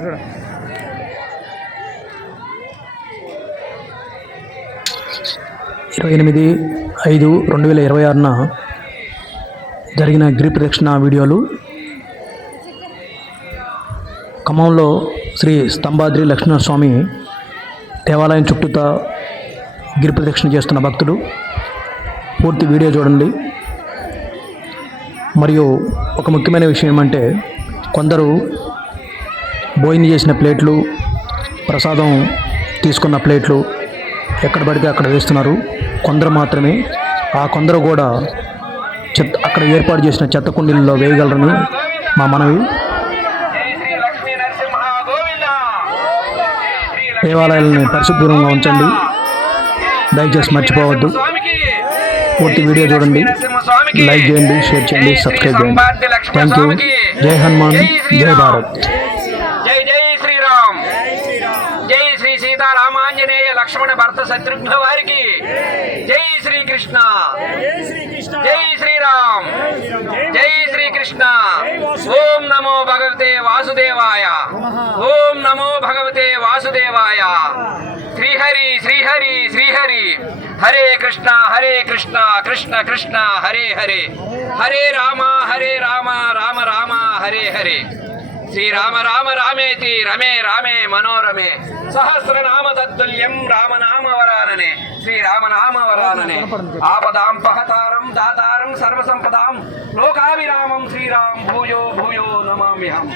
28/5/2026 జరిగిన గిరి ప్రదక్షిణ వీడియోలు. ఖమ్మంలో శ్రీ స్తంభాద్రి లక్ష్మణస్వామి దేవాలయం చుట్టూతా గిరి ప్రదక్షిణ చేస్తున్న భక్తులు పూర్తి వీడియో చూడండి. మరియు ఒక ముఖ్యమైన విషయం ఏమంటే, కొందరు భోజనం చేసిన ప్లేట్లు, ప్రసాదం తీసుకున్న ప్లేట్లు ఎక్కడ పడితే అక్కడ వేస్తున్నారు. కొందరు మాత్రమే, ఆ కొందరు కూడా అక్కడ ఏర్పాటు చేసిన చెత్త కుండీల్లో వేయగలరని మా మనవి. దేవాలయాలను పరిశుభ్రంగా ఉంచండి, దయచేసి మర్చిపోవద్దు. పూర్తి వీడియో చూడండి, లైక్ చేయండి, షేర్ చేయండి, సబ్స్క్రైబ్ చేయండి. Thank you. జై హనుమాన్, జై భారత్. జై జై శ్రీరామ్. జై శ్రీ సీతారామాంజనేయ లక్ష్మణ భరత శత్రుఘ్న వారికి జై శ్రీకృష్ణ. జై శ్రీరామ్. జై శ్రీకృష్ణ. ఓం నమో భగవతే వాసుదేవాయ. ఓం నమో భగవతే వాసుదేవాయ. శ్రీహరి శ్రీహరి శ్రీహరి. హరే కృష్ణ కృష్ణ కృష్ణ హరే హరే. హరే రామ రామ రామ హరే హరే. శ్రీరామ రామ రామేతి రమే రామే మనోరమే. సహస్రనామ తత్తుల్యం రామనామ వరాననే. శ్రీరామనామ వరాననే. ఆపదాం పహతారం దాతారం సర్వసంపదాం లోకాభిరామం శ్రీరాం భూయో భూయో నమామ్యహం.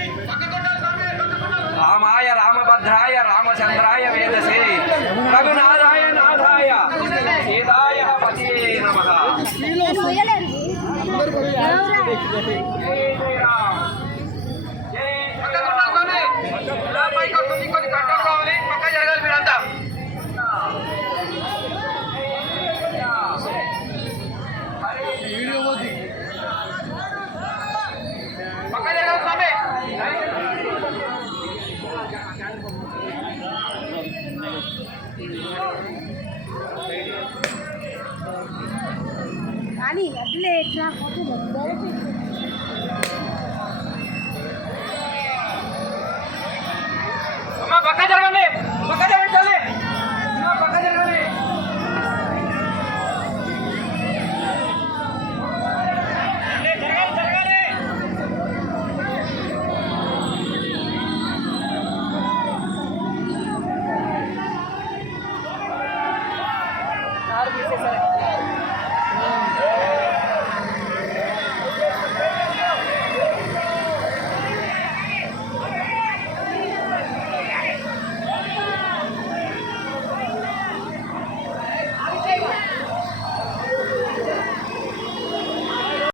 రామాయ రామభద్రాయ రామచంద్రాయ వేదసే రఘునాథాయ నాథాయ సీతాయ పతియే నమః. కొన్ని కట్టలు కావాలి, పక్క జరగాలి మీరంతా. పక్క జరగాలి స్వామి. కానీ అట్లే ఎట్లా